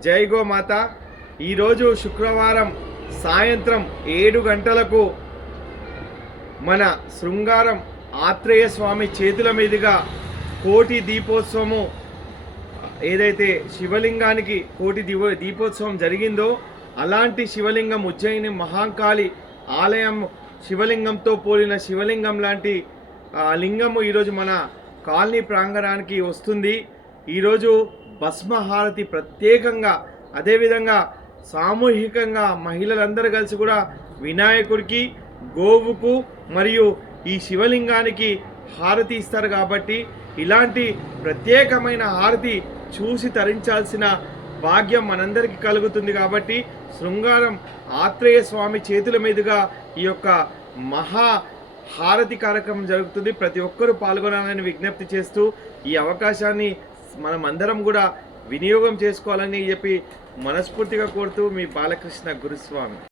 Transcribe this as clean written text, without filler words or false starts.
జై గోమాత. ఈరోజు శుక్రవారం సాయంత్రం 7 గంటలకు మన శృంగారం ఆత్రేయ స్వామి చేతుల మీదుగా కోటి దీపోత్సవము, ఏదైతే శివలింగానికి కోటి దీపోత్సవం జరిగిందో అలాంటి శివలింగం ఉజ్జయిని మహాకాళి ఆలయం శివలింగంతో పోలిన శివలింగం లాంటి లింగము ఈరోజు మన కాలనీ ప్రాంగణానికి వస్తుంది. ఈరోజు భస్మహారతి ప్రత్యేకంగా, అదేవిధంగా సామూహికంగా మహిళలందరూ కలిసి కూడా వినాయకుడికి, గోవుకు మరియు ఈ శివలింగానికి హారతి ఇస్తారు. కాబట్టి ఇలాంటి ప్రత్యేకమైన హారతి చూసి తరించాల్సిన భాగ్యం మనందరికీ కలుగుతుంది. కాబట్టి శృంగారం ఆత్రేయ స్వామి చేతుల మీదుగా ఈ యొక్క మహా హారతి కార్యక్రమం జరుగుతుంది. ప్రతి ఒక్కరూ పాల్గొనాలని విజ్ఞప్తి చేస్తూ ఈ అవకాశాన్ని మనం అందరం కూడా వినియోగం చేసుకోవాలని చెప్పి మనస్ఫూర్తిగా కోరుతూ మీ బాలకృష్ణ గురుస్వామి.